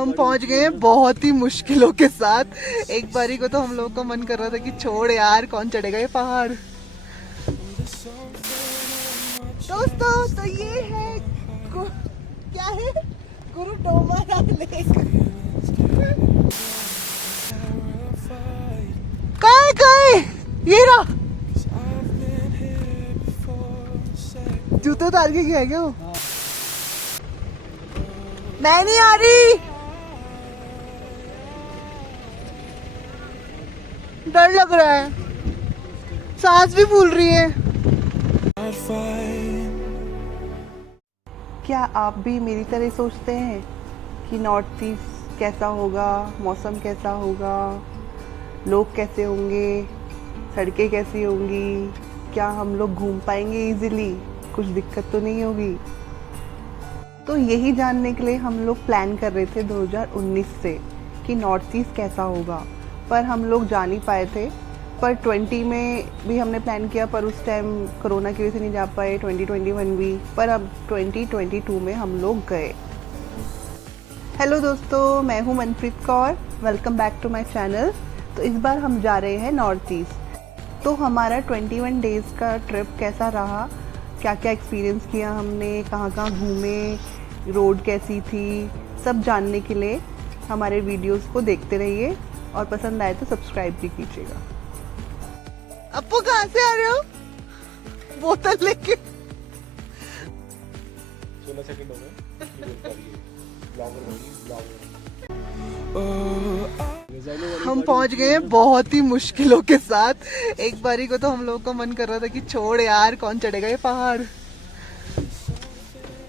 हम पहुंच गए हैं बहुत ही मुश्किलों के साथ। एक बारी को तो हम लोगों का मन कर रहा था कि छोड़ यार, कौन चढ़ेगा ये पहाड़। दोस्तों तो ये है क्या है, गुरु डोमारा लेक। कहाँ ये रहा। जूते उतार के गया क्या वो? मैं नहीं आ रही, डर लग रहा है, सांस भी फूल रही है। क्या आप भी मेरी तरह सोचते हैं कि नॉर्थ ईस्ट कैसा होगा, मौसम कैसा होगा, लोग कैसे होंगे, सड़कें कैसी होंगी, क्या हम लोग घूम पाएंगे इजीली, कुछ दिक्कत तो नहीं होगी? तो यही जानने के लिए हम लोग प्लान कर रहे थे 2019 से कि नॉर्थ ईस्ट कैसा होगा, पर हम लोग जा नहीं पाए थे। पर 20 में भी हमने प्लान किया, पर उस टाइम कोरोना की वजह से नहीं जा पाए, 2021 भी, पर अब 2022 में हम लोग गए। हेलो दोस्तों, मैं हूँ Manpreet Kaur, welcome back to my channel. तो इस बार हम जा रहे हैं नॉर्थ ईस्ट। तो हमारा 21 डेज़ का ट्रिप कैसा रहा, क्या क्या एक्सपीरियंस किया हमने, कहाँ कहाँ घूमे, रोड कैसी थी, सब जानने के लिए हमारे वीडियोस को देखते रहिए और पसंद आए तो सब्सक्राइब भी कीजिएगा। अप्पू कहाँ से आ रहे हो? बोतल लेके। 16 सेकंड हो गए। हम पहुंच गए हैं बहुत ही मुश्किलों के साथ। एक बारी को तो हम लोगों का मन कर रहा था कि छोड़ यार, कौन चढ़ेगा ये पहाड़,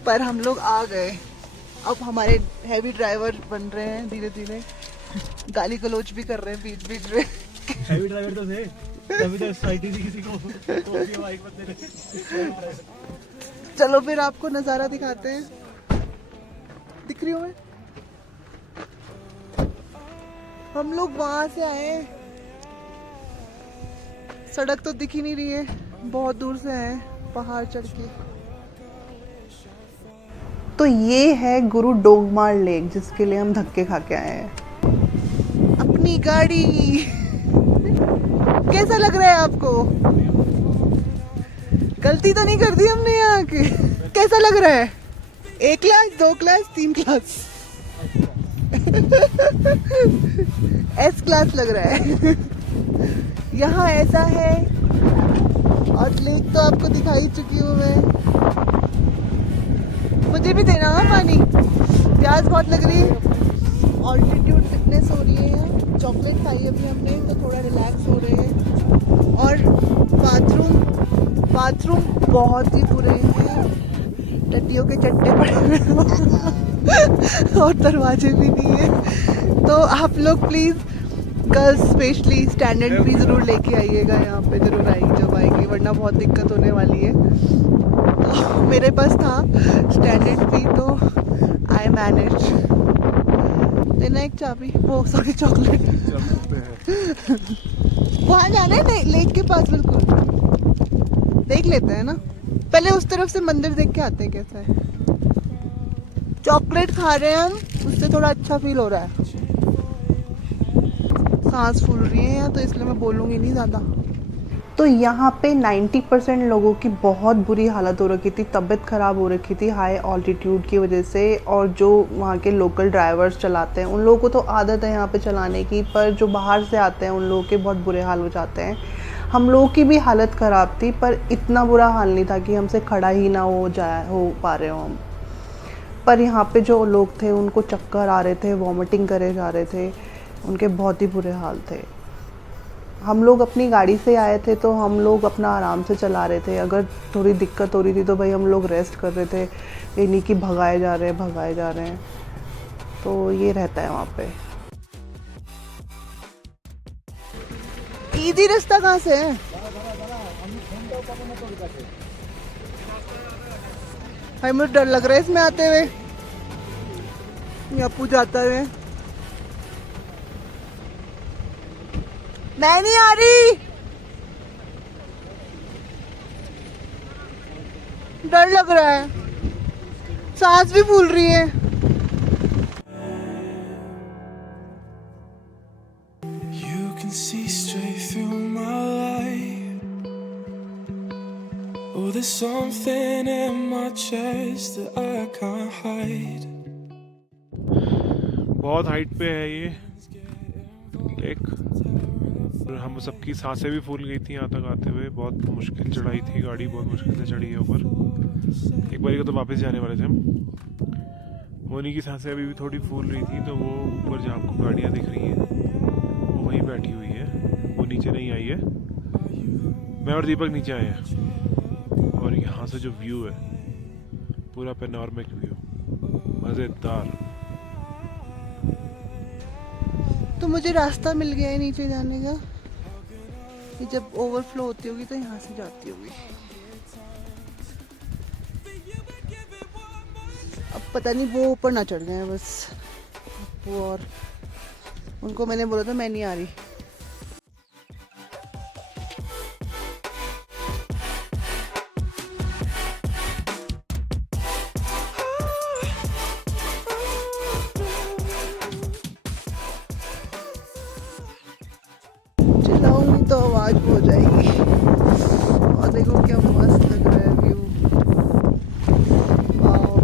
पर हम लोग आ गए। अब हमारे हैवी ड्राइवर बन रहे हैं धीरे धीरे, गाली गलौज भी कर रहे हैं बीच बीच में। हैवी ड्राइवर तो थे, तभी तो साइड ही किसी को बाइक पर दे रहे। चलो फिर आपको नज़ारा दिखाते हैं। दिख रही हूँ मैं? हम लोग वहां से आए, सड़क तो दिख ही नहीं रही है, बहुत दूर से आए पहाड़ चढ़ के। तो ये है गुरु डोमारा लेक, जिसके लिए हम धक्के खा के आए हैं। अपनी गाड़ी कैसा लग रहा है आपको? गलती तो नहीं कर दी हमने यहाँ के? कैसा लग रहा है? 1 class, 2 class, 3 class? S class लग रहा है। यहाँ ऐसा है, और लेक तो आपको दिखाई चुकी हूँ मैं। मुझे भी देना है पानी, प्यास बहुत लग रही है। ऑल्टीट्यूड फिटनेस हो रही है, चॉकलेट खाई अभी हमने तो थोड़ा रिलैक्स हो रहे हैं। और बाथरूम बहुत ही बुरे हैं, टट्टियों के चट्टे पड़े हुए और दरवाजे भी नहीं है। तो आप लोग प्लीज़, गर्ल्स स्पेशली, स्टैंडर्ड भी ज़रूर लेके आइएगा, यहाँ पे ज़रूर आएगी जब आएगी, वरना बहुत दिक्कत होने वाली है। तो मेरे पास था स्टैंडर्ड भी, तो आई मैनेज। देना एक चाबी, वो सॉरी चॉकलेट। वहाँ जाना है लेक के पास, बिल्कुल देख लेते हैं ना, पहले उस तरफ से मंदिर देख के आते हैं कैसा है। चॉकलेट खा रहे हैं हम, उससे थोड़ा अच्छा फील हो रहा है। सांस फूल रही है यहाँ, तो इसलिए मैं बोलूँगी नहीं ज़्यादा। तो यहाँ पे 90% लोगों की बहुत बुरी हालत हो रखी थी, तबीयत ख़राब हो रखी थी हाई ऑल्टीट्यूड की वजह से। और जो वहाँ के लोकल ड्राइवर्स चलाते हैं, उन लोगों को तो आदत है यहाँ पे चलाने की, पर जो बाहर से आते हैं उन लोगों के बहुत बुरे हाल हो जाते हैं। हम लोगों की भी हालत ख़राब थी, पर इतना बुरा हाल नहीं था कि हमसे खड़ा ही ना हो पा रहे हो हम। पर यहाँ पे जो लोग थे उनको चक्कर आ रहे थे, वॉमिटिंग करे जा रहे थे, उनके बहुत ही बुरे हाल थे। हम लोग अपनी गाड़ी से आए थे, तो हम लोग अपना आराम से चला रहे थे। अगर थोड़ी दिक्कत हो रही थी तो भाई हम लोग रेस्ट कर रहे थे, ये नहीं कि भगाए जा रहे हैं। तो ये रहता है वहाँ पे। इजी रास्ता कहाँ से है? भाई मुझे डर लग रहा है इसमें आते हुए, अप्पू जाता है। मैं नहीं आ रही, डर लग रहा है, सांस भी फूल रही है। see straight through my life. Oh, there's something in my chest that I can't hide. बहुत हाइट पे है ये लेक। हम सबकी सांसें भी फूल गई थी यहाँ तक आते हुए। बहुत मुश्किल चढ़ाई थी, गाड़ी बहुत मुश्किल से चढ़ी है ऊपर। एक बारी को तो वापस जाने वाले थे हम। मोनी की सांसें अभी भी थोड़ी फूल रही थी, तो वो ऊपर जहाँ आपको गाड़ियाँ दिख रही हैं वो वहीं बैठी हुई है, वो नीचे नहीं आई है। मैं और दीपक नीचे आए हैं और यहाँ से जो व्यू है पूरा पैनोरामिक व्यू, मज़ेदार। तो मुझे रास्ता मिल गया है नीचे जाने का। ये जब ओवरफ्लो होती होगी तो यहाँ से जाती होगी। अब पता नहीं वो ऊपर ना चढ़ गए हैं बस वो, और उनको मैंने बोला था मैं नहीं आ रही। चिल्लाऊंगी तो आवाज हो जाएगी। और देखो क्या मस्त लग रहा है व्यू। वाओ।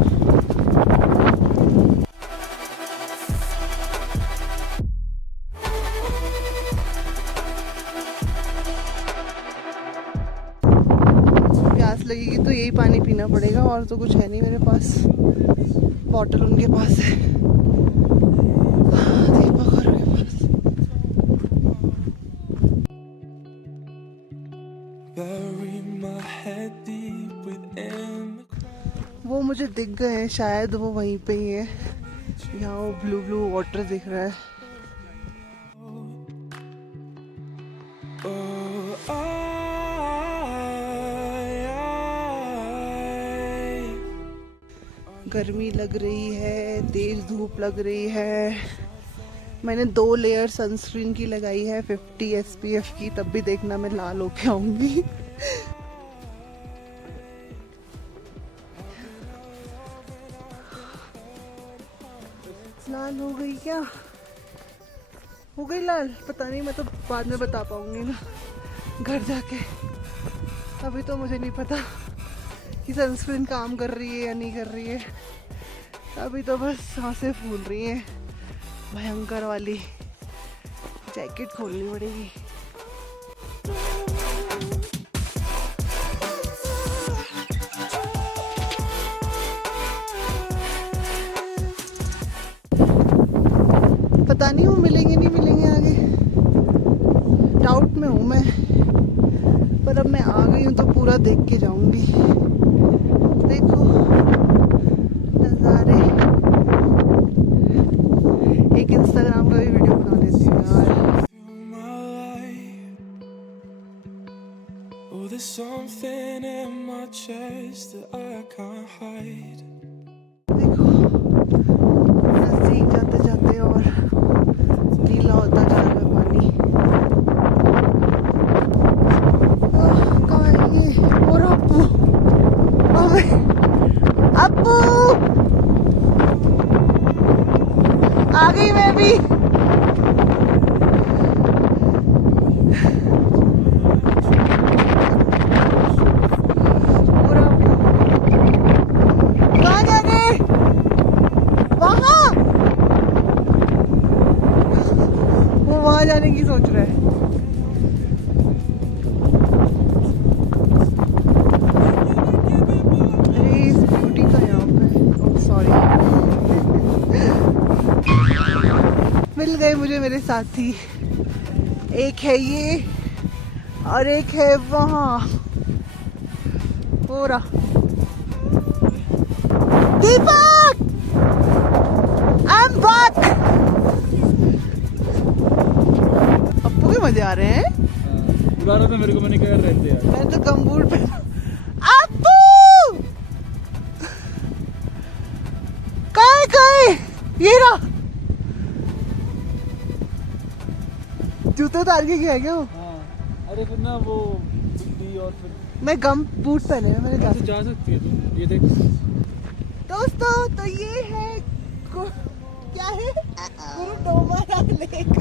प्यास लगेगी तो यही पानी पीना पड़ेगा, और तो कुछ है नहीं मेरे पास। बॉटल उनके पास है, दीपक और उनके पास। Bury my head deep within. वो मुझे दिख गए हैं, शायद वो वहीं पे ही है। यहाँ वो ब्लू ब्लू वाटर दिख रहा है। Oh, गर्मी लग रही है, तेज धूप लग रही है। मैंने 2 लेयर सनस्क्रीन की लगाई है 50 SPF की, तब भी देखना मैं लाल होके आऊंगी। लाल हो गई क्या? हो गई लाल? पता नहीं, मैं तो बाद में बता पाऊंगी ना घर जाके। अभी तो मुझे नहीं पता कि सनस्क्रीन काम कर रही है या नहीं कर रही है। अभी तो बस सांसें फूल रही हैं भयंकर वाली। जैकेट खोलनी पड़ेगी। पता नहीं वो मिलेंगे नहीं मिलेंगे आगे, डाउट में हूँ मैं। पर अब मैं आ गई हूँ तो पूरा देख के जाऊंगी। देखो नज़ारे। एक इंस्टाग्राम का भी वीडियो बना लेती हूँ यार। my life. Oh, there's something in my chest that I can't hide. देखो नजदीक जाते जाते और नीला होता जा रहा है पानी। कहाँ है ये? और अप्पू, अबे अप्पू, आ गई मैं भी। और अप्पू कहाँ जा रहे? वहाँ वो वहाँ जाने की सोच रहा है। अरे इस ब्यूटी का यहाँ पे, सॉरी। मिल गए मुझे मेरे साथी। एक है ये और एक है वहाँ। हो रहा दीपक, आई एम बैक। अप्पू के मजे आ रहे हैं। बुला रहा था मेरे को, मैंने क्या रहते यार। मैं तो गमबूट पे। अप्पू कहीं ये रहा। जूते उतार के गया क्या वो? हाँ, अरे फिर ना वो बिल्ली और फिर मैं गम बूट पहने हैं, मैंने ऐसे जा सकती है तू। ये देख दोस्तों, तो ये है क्या है? गुरुडोमरा लेक।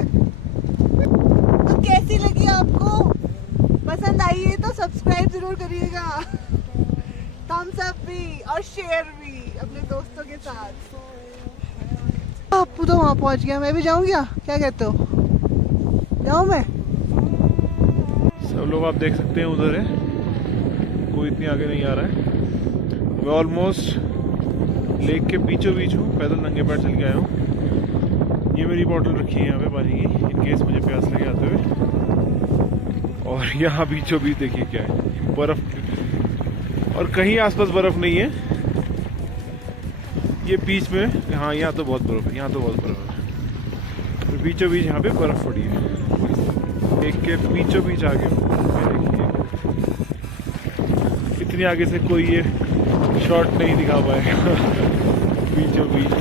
तो कैसी लगी आपको? पसंद आई है तो सब्सक्राइब जरूर करिएगा, थम्स अप भी और शेयर भी अपने दोस्तों के साथ। आपू तो वहाँ पहुँच गया, मैं भी जाऊँ क्या? क्या कहते हो, जाऊँ मैं? सब लोग आप देख सकते हैं उधर है, कोई इतनी आगे नहीं आ रहा है। मैं ऑलमोस्ट लेक के बीचों बीच हूँ, पैदल नंगे पैर चल के आया हूँ। ये मेरी बोतल रखी है यहाँ पे पानी की, इन केस मुझे प्यास लगे आते हुए। और यहाँ बीचों बीच देखिए क्या है, बर्फ, और कहीं आसपास बर्फ नहीं है। ये बीच में, हाँ यहाँ तो बहुत बर्फ है, यहाँ तो बहुत बर्फ है। तो बीचों बीच यहाँ पे बर्फ पड़ी है, एक के बीचों बीच आगे देखिए। इतनी आगे से कोई ये शॉट नहीं दिखा पाएगा बीचों बीच।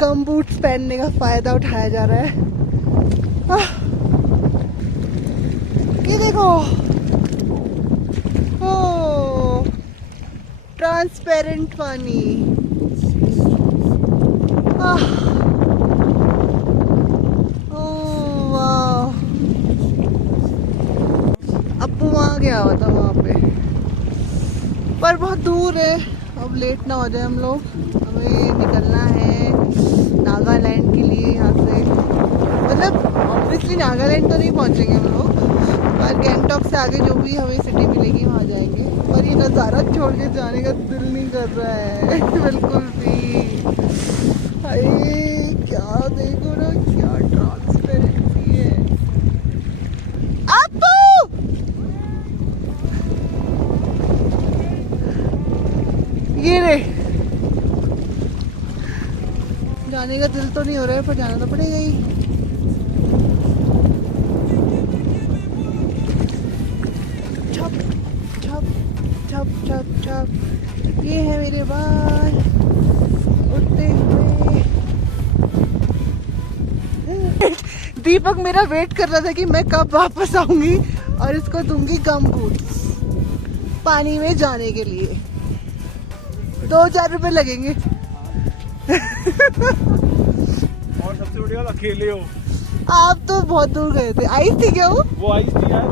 कम बूट्स पहनने का फायदा उठाया जा रहा है। ये देखो, ओ ट्रांसपेरेंट पानी। वाह, अप्पू वहाँ गया हुआ था वहाँ पे, पर बहुत दूर है। अब लेट ना हो जाए हम लोग, हमें निकलना है नागालैंड के लिए यहाँ से। मतलब ऑब्वियसली नागालैंड तो नहीं पहुँचेंगे हम लोग, पर गैंगटॉक से आगे जो भी हमें सिटी मिलेगी वहाँ जाएंगे। पर ये नज़ारा छोड़ के जाने का दिल नहीं कर रहा है बिल्कुल भी। अरे क्या देखो ना, क्या ट्रांसपेरेंसी है। अप्पू, ये रे, जाने का दिल तो नहीं हो रहा है, पर जाना तो पड़ेगा ही। छप छप छप छप छप, ये है मेरे बाल उड़ते हुए। दीपक मेरा वेट कर रहा था कि मैं कब वापस आऊंगी और इसको दूंगी गम बूट्स पानी में जाने के लिए। 2000 रुपए लगेंगे। और सबसे बड़ी बात, अकेले हो आप तो बहुत दूर गए थे। आइस थी क्या वो आइस थी यार।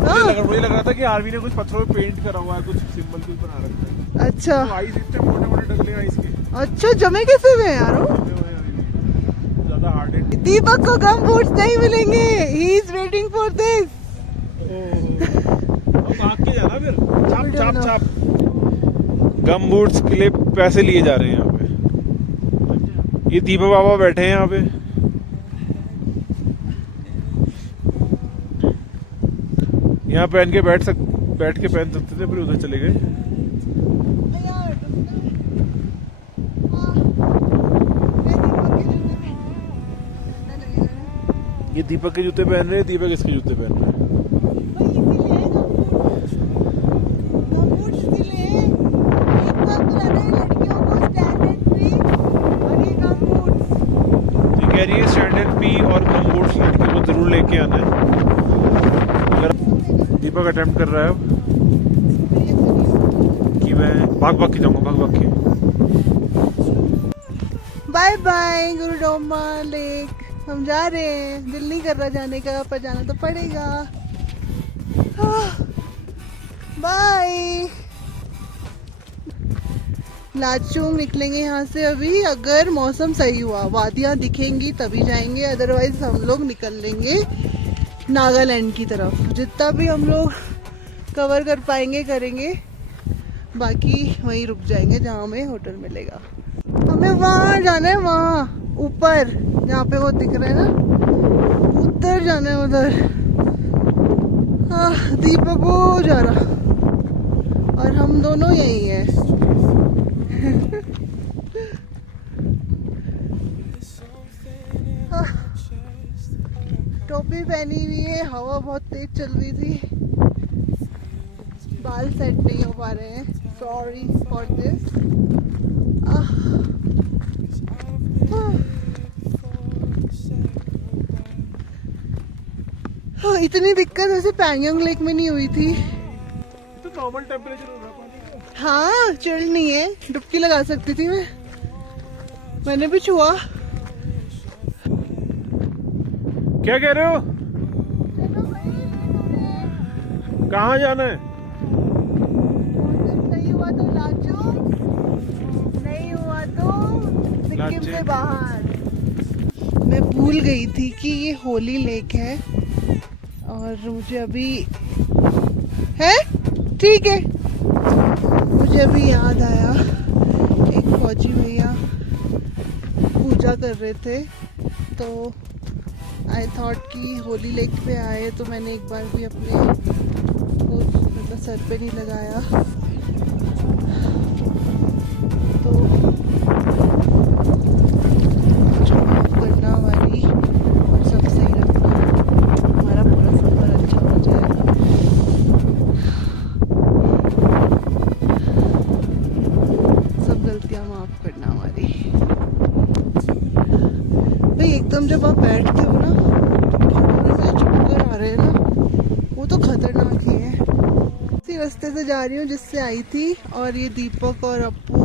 हाँ? मुझे लग रहा था कि आर्मी ने कुछ पत्थरों पे पेंट करा हुआ है, कुछ सिंबल कुछ बना रखा है। अच्छा तो आइस इतने मोटे मोटे डगले आइस के, अच्छा, जमे कैसे हुए हैं यार वो? ज्यादा हार्ड है। दीपक को गम बूट्स नहीं मिलेंगे, he is waiting for this. भाग के जाना फिर, चाप चाप चाप। गम बूट्स के लिए पैसे लिए जा रहे हैं यहाँ पे। ये दीपक बाबा बैठे हैं यहाँ पे। यहाँ पहन के बैठ के पहन सकते थे, फिर उधर चले गए। ये दीपक के जूते पहन रहे हैं, दीपक इसके जूते पहन रहे हैं। स्टैंडर्ड पी और गम बूट्स लड़की को जरूर लेके आना है। अगर दीपक अटेम्प्ट कर रहा है अब कि मैं भाग के जाऊंगा, भाग के। बाय बाय गुरुडोमा लेक, हम जा रहे हैं। दिल नहीं कर रहा जाने का, पर जाना तो पड़ेगा। बाय। लाचुंग निकलेंगे यहाँ से अभी, अगर मौसम सही हुआ, वादियाँ दिखेंगी तभी जाएंगे, अदरवाइज हम लोग निकल लेंगे नागालैंड की तरफ। जितना भी हम लोग कवर कर पाएंगे करेंगे, बाकी वहीं रुक जाएंगे जहाँ हमें होटल मिलेगा। हमें वहाँ जाना है, वहाँ ऊपर जहाँ पे वो दिख रहा है ना, उधर जाना है, उधर। दीपक वो जा रहा और हम दोनों यही हैं। टोपी पहनी हुई है, हवा बहुत तेज चल रही थी, बाल सेट नहीं हो पा रहे हैं, सॉरी फॉर दिस। हाँ, इतनी दिक्कत वैसे पैंगोंग लेक में नहीं हुई थी। तो नॉर्मल टेम्परेचर होगा पानी का। हाँ, चिल नहीं है, डुबकी लगा सकती थी मैंने भी छुआ। क्या कह रहे हो? कहाँ जाना है? सही हुआ तो लाचो, नहीं हुआ तो सिक्किम लाचे। से बाहर। मैं भूल गई थी कि ये होली लेक है और मुझे अभी है ठीक है, मुझे अभी याद आया एक फौजी भैया पूजा कर रहे थे, तो आई थॉट कि होली लेक पे आए तो मैंने एक बार भी अपने को मतलब सर पे नहीं लगाया। तो जो माफ करना हमारी और सब सही रखना, हमारा पूरा सफर अच्छा हो जाए। सब गलतियां माफ करना हमारी। भाई एकदम जब आप बैठते हो ना तो थोड़े से चक्कर आ रहे हैं ना, वो तो खतरनाक ही है। उसी रास्ते से जा रही हूँ जिससे आई थी, और ये दीपक और अपू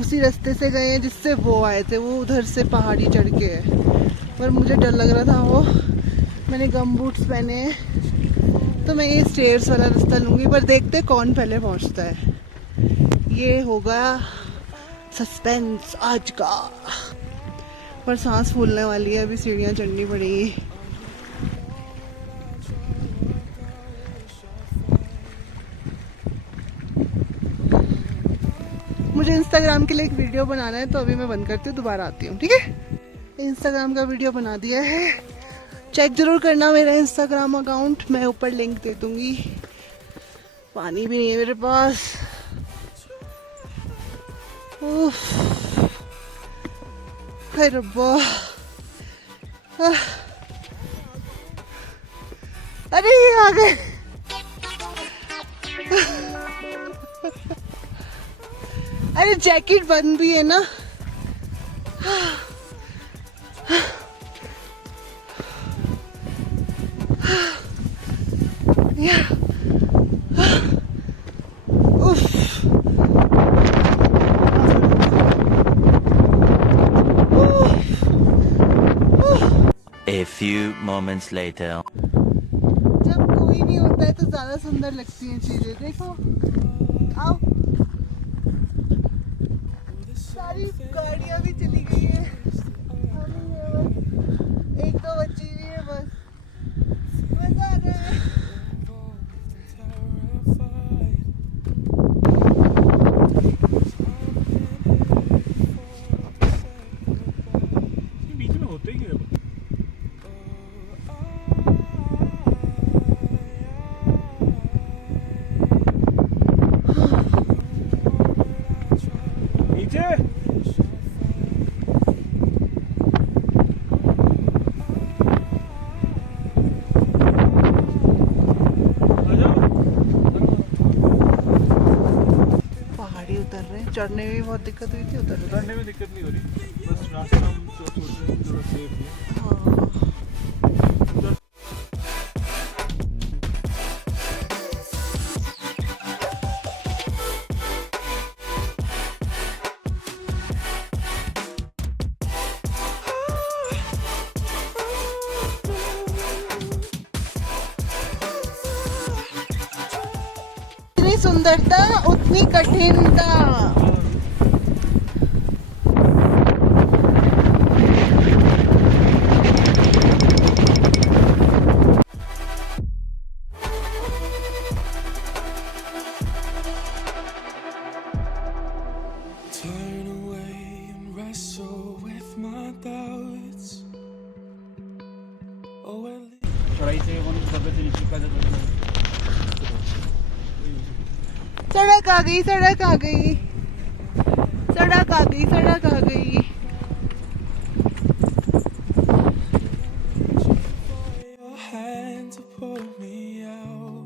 उसी रास्ते से गए हैं जिससे वो आए थे। वो उधर से पहाड़ी चढ़ के है, पर मुझे डर लग रहा था। वो मैंने गम बूट्स पहने हैं, तो मैं ये स्टेयर्स वाला रास्ता लूँगी, पर देखते कौन पहले पहुँचता है। ये होगा सस्पेंस आज का। पर सांस फूलने वाली है, अभी सीढ़ियाँ चढ़नी पड़ेगी। मुझे इंस्टाग्राम के लिए एक वीडियो बनाना है, तो अभी मैं बंद करती हूँ, दोबारा आती हूँ, ठीक है। इंस्टाग्राम का वीडियो बना दिया है, चेक जरूर करना मेरा इंस्टाग्राम अकाउंट, मैं ऊपर लिंक दे दूंगी। पानी भी नहीं है मेरे पास। उफ, हाय रब्बा। अरे ये आ गए। अरे जैकेट बंद भी है ना। A few moments later. जब कोई नहीं होता है तो ज्यादा सुंदर लगती हैं चीजें। देखो, आओ, सारी गाड़ियां भी चली गई है, हम ही हैं बस, एक दो बच्ची भी है बस। मजा आ रहा है। बीच में होते ही नहीं। नीचे पहाड़ी उतर रहे हैं, चढ़ने में भी बहुत दिक्कत हुई थी, उतरने में दिक्कत नहीं हो रही, बस रास्ता हम सोच रहे हैं थोड़ा सेफ है। हाँ। जितनी सुंदरता उतनी कठिनता। Turn away and wrestle with my doubts. Oh, well. चढ़ाई से नीचे का सड़क आ गई, सड़क आ गई, सड़क आ गई, सड़क आ गई। Your hand to pull me out.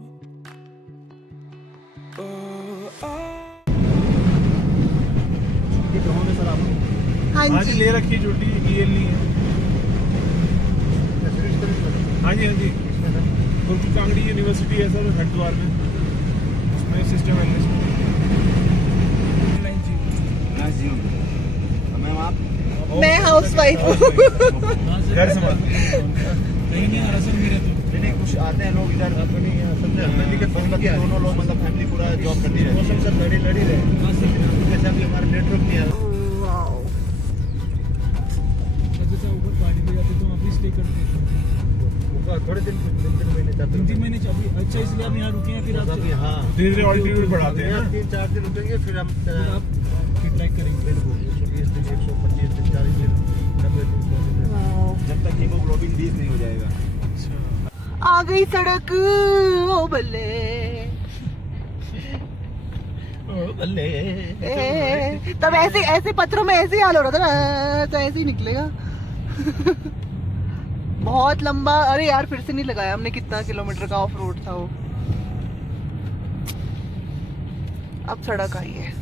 Oh, ये कहाँ में सर आप? हाँ हाँ जी, जी, ले रखी है छुट्टी, ये नहीं है। हाँ जी हाँ जी। गुरु कांगड़ी यूनिवर्सिटी है सर हरिद्वार में, उसमें सिस्टम एनालिस्ट। मैं हाउसवाइफ हूँ। घर संभाल नहीं आ रहा सर मेरे तो नहीं कुछ आते हैं लोग इधर दोनों लोग मतलब फैमिली पूरा जॉब करती है। मौसम सर लड़ी रहे जैसा कि हमारा नेटवर्क नहीं है। जैसे ऊपर गाड़ी में जाते तो वहाँ पे स्टे करते हैं थोड़े दिन 3 महीने अभी। अच्छा इसलिए आप यहाँ रुके हैं फिर आप हाँ धीरे धीरे ऑल्टीट्यूड बढ़ाते हैं ना। 3-4 दिन रुकेंगे फिर हम आप ट्रैक करेंगे 120 दिन 125 दिन 40 दिन 90 दिन जब तक हीमोग्लोबिन 20 नहीं हो जाएगा। आ गई सड़क, ओ बल्ले तब ऐसे ऐसे पत्थरों में ऐसे ही हाल हो रहा था ना, तो ऐसे ही निकलेगा। बहुत लंबा। अरे यार फिर से नहीं लगाया हमने, कितना किलोमीटर का ऑफ रोड था वो। अब सड़क आई है।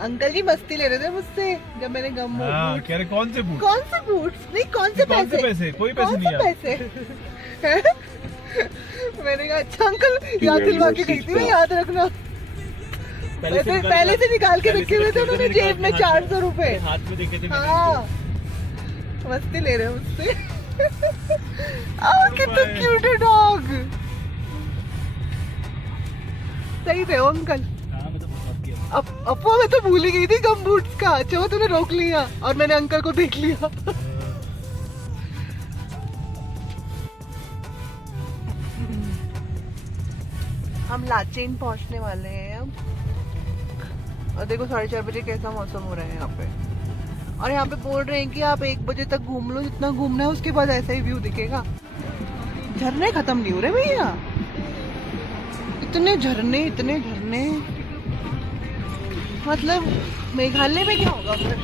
अंकल जी मस्ती ले रहे थे मुझसे जब मैंने गम हाँ, कह रहे कौन से बूट? कौन से बूट्स नहीं, कौन से पैसे? कोई पैसे कौन नहीं से पैसे? मैंने कहा अच्छा अंकल याद दिलवा के गई थी, मैं याद रखना। पहले से निकाल के रखे हुए थे उन्होंने जेब में 400 रुपए हाथ में देखे थे हाँ, मस्ती ले रहे हैं मुझसे। कितना क्यूट है डॉग। सही थे वो अंकल। अपो मैं तो भूल ही गई थी गम बूट्स का। अच्छा वो तूने रोक लिया और मैंने अंकल को देख लिया। हम लाचेन पहुंचने वाले हैं अब। और देखो 4:30 बजे कैसा मौसम हो रहा है यहाँ पे। और यहाँ पे बोल रहे हैं कि आप 1 बजे तक घूम लो जितना घूमना है, उसके बाद ऐसा ही व्यू दिखेगा। झरने खत्म नहीं हो रहे भैया, इतने झरने। मतलब मेघालय में क्या होगा फिर।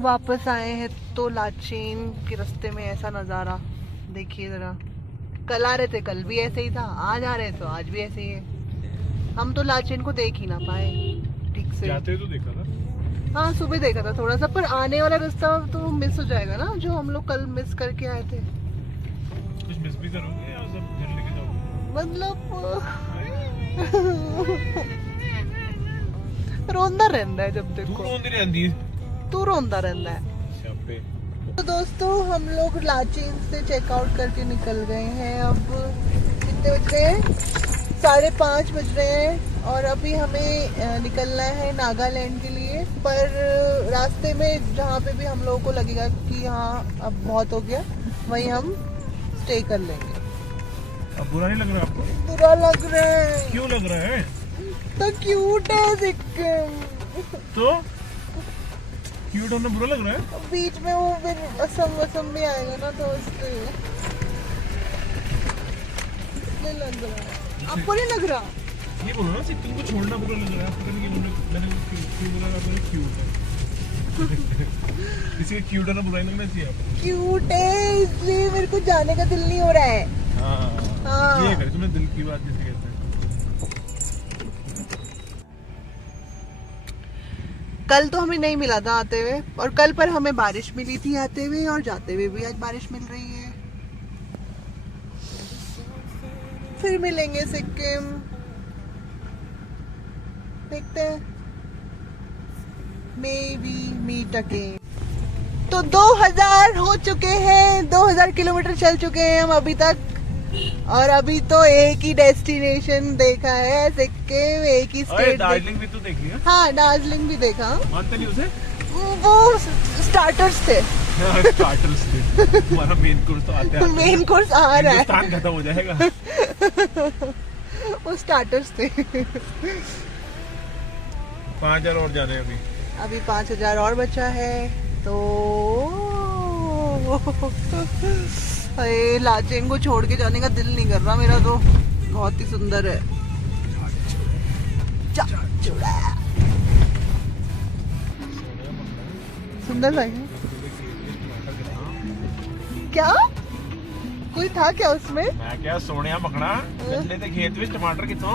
वापस आए हैं तो लाचेन के रास्ते में ऐसा नज़ारा देखिए जरा। कल आ रहे थे, कल भी ऐसे ही था। आज आ रहे तो आज भी ऐसे ही है। हम तो लाचेन को देख ही ना पाए ठीक से। जाते तो देखा था। हाँ सुबह देखा था थोड़ा सा, पर आने वाला रास्ता तो मिस हो जाएगा ना, जो हम लोग कल मिस करके आए थे। कुछ मिस भी करोगे या सब घर लेके जाओगे? मतलब रोंदा रहता है जब देखो। तू रोंदा रहता है। तो दोस्तों हम लोग लाचेन से चेकआउट करके निकल गए हैं। अब कितने बज रहे हैं? 5:30 बज रहे हैं और अभी हमें निकलना है नागालैंड के लिए। पर रास्ते में जहाँ पे भी हम लोगों को लगेगा कि हाँ अब बहुत हो गया, वहीं हम स्टे कर लेंगे। अब बुरा नहीं लग रहा आपको? बुरा लग रहा है। क्यों लग रहा है? तो क्यूट है सिक्किम। तो क्यूट होना बुरा लग रहा है? बीच में वो फिर असम भी आएगा ना, तो इसलिए लग रहा है। आपको नहीं लग रहा? ये बोलो ना सिक्किम को छोड़ना बुरा लग रहा है। पता नहीं मैंने क्यों बोला आपने क्यूट है। किसी का क्यूट होना बुरा नहीं लगना चाहिए आपको। क्यूट है इसलिए मेरे को जाने का दिल नहीं हो रहा है। हाँ। ये कर तुमने दिल की बात जैसे कहते हैं। कल तो हमें नहीं मिला था आते हुए, और कल पर हमें बारिश मिली थी आते हुए, और जाते हुए भी आज बारिश मिल रही है। फिर मिलेंगे सिक्किम, देखते हैं। May be meet again. तो 2000 हो चुके हैं, 2000 किलोमीटर चल चुके हैं हम अभी तक, और अभी तो एक ही डेस्टिनेशन देखा है सिक्किम, एक ही स्टेट। दार्जिलिंग भी तो देख लिया? हाँ दार्जिलिंग भी देखा। मानते नहीं उसे? वो स्टार्टर्स थे। स्टार्टर्स थे। हमारा मेन कोर्स तो आते हैं। मेन कोर्स आ रहा है। हिंदुस्तान खत्म हो जाएगा। वो स्टार्टर्स थे। 5000 और जाने अभी। 5000 और बचा है, तो अरे लाचेन को छोड़ के जाने का दिल नहीं कर रहा मेरा तो, बहुत ही सुंदर है। सुंदर लगे क्या? कोई था क्या उसमें? मैं क्या सोनिया मखना गन्ने ਦੇ ਖੇਤ ਵਿੱਚ ਟਮਾਟਰ ਕਿੱਥੋਂ?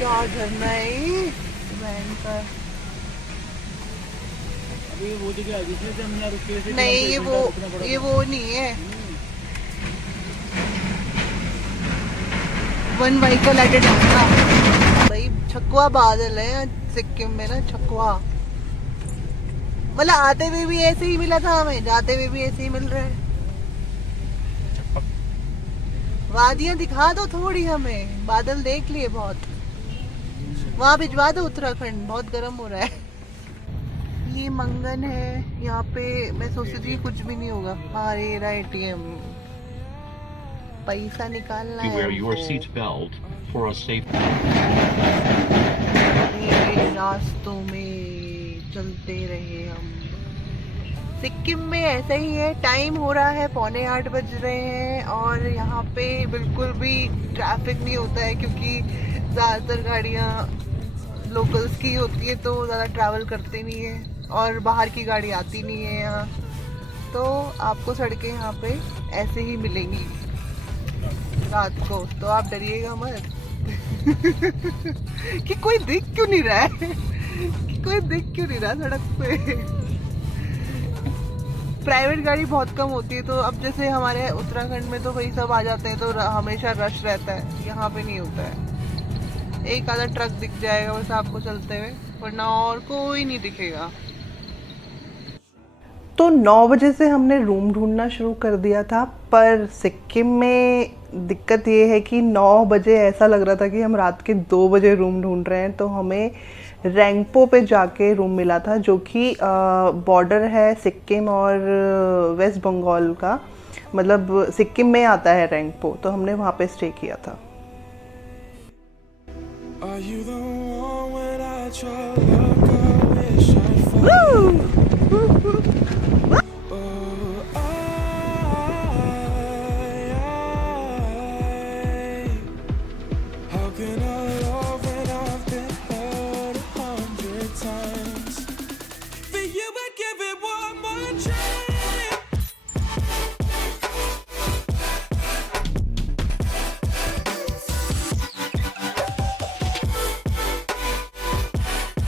क्या झरना है ये? भयंकर। अभी वो जगह आ जिसमें से हम यहाँ रुके थे। नहीं ये वो नहीं है। One vehicle at a time. भाई छकवा बादल है सिक्किम में ना, छकवा। मतलब आते हुए भी ऐसे ही मिला था हमें, जाते हुए भी ऐसे ही मिल रहा है। वादियां दिखा दो थोड़ी हमें, बादल देख लिए बहुत। वहाँ भिजवा दो उत्तराखंड, बहुत गर्म हो रहा है। ये मंगन है यहाँ पे। मैं सोचती थी कुछ भी नहीं होगा। हाँ ये रहा ATM, पैसा निकालना है। Wear your seat belt for a safe. ये रास्तों में चलते रहे हम। सिक्किम में ऐसा ही है। टाइम हो रहा है 7:45 बज रहे हैं और यहाँ पे बिल्कुल भी ट्रैफिक नहीं होता है, क्योंकि ज़्यादातर गाड़ियाँ लोकल्स की होती है तो ज़्यादा ट्रैवल करते नहीं है और बाहर की गाड़ी आती नहीं है यहाँ। तो आपको सड़कें यहाँ पे ऐसे ही मिलेंगी रात को, तो आप डरिएगा मत। कि कोई दिख क्यों नहीं रहा है, कि कोई दिख क्यों नहीं रहा सड़क पे। प्राइवेट गाड़ी बहुत कम होती है, तो अब जैसे हमारे उत्तराखंड में तो वही सब आ जाते हैं तो हमेशा रश रहता है। यहाँ पे नहीं होता है। एक आधा ट्रक दिख जाएगा बस आपको चलते हुए, वरना और कोई नहीं दिखेगा। तो 9 बजे से हमने रूम ढूंढना शुरू कर दिया था, पर सिक्किम में दिक्कत ये है कि 9 बजे ऐसा लग रहा था कि हम रात के 2 बजे रूम ढूंढ रहे हैं। तो हमें रैंगपो पे जाके रूम मिला था, जो कि बॉर्डर है सिक्किम और वेस्ट बंगाल का, मतलब सिक्किम में आता है रैंगपो। तो हमने वहाँ पे स्टे किया था। Are you the one when I try to look, I wish I'd find you.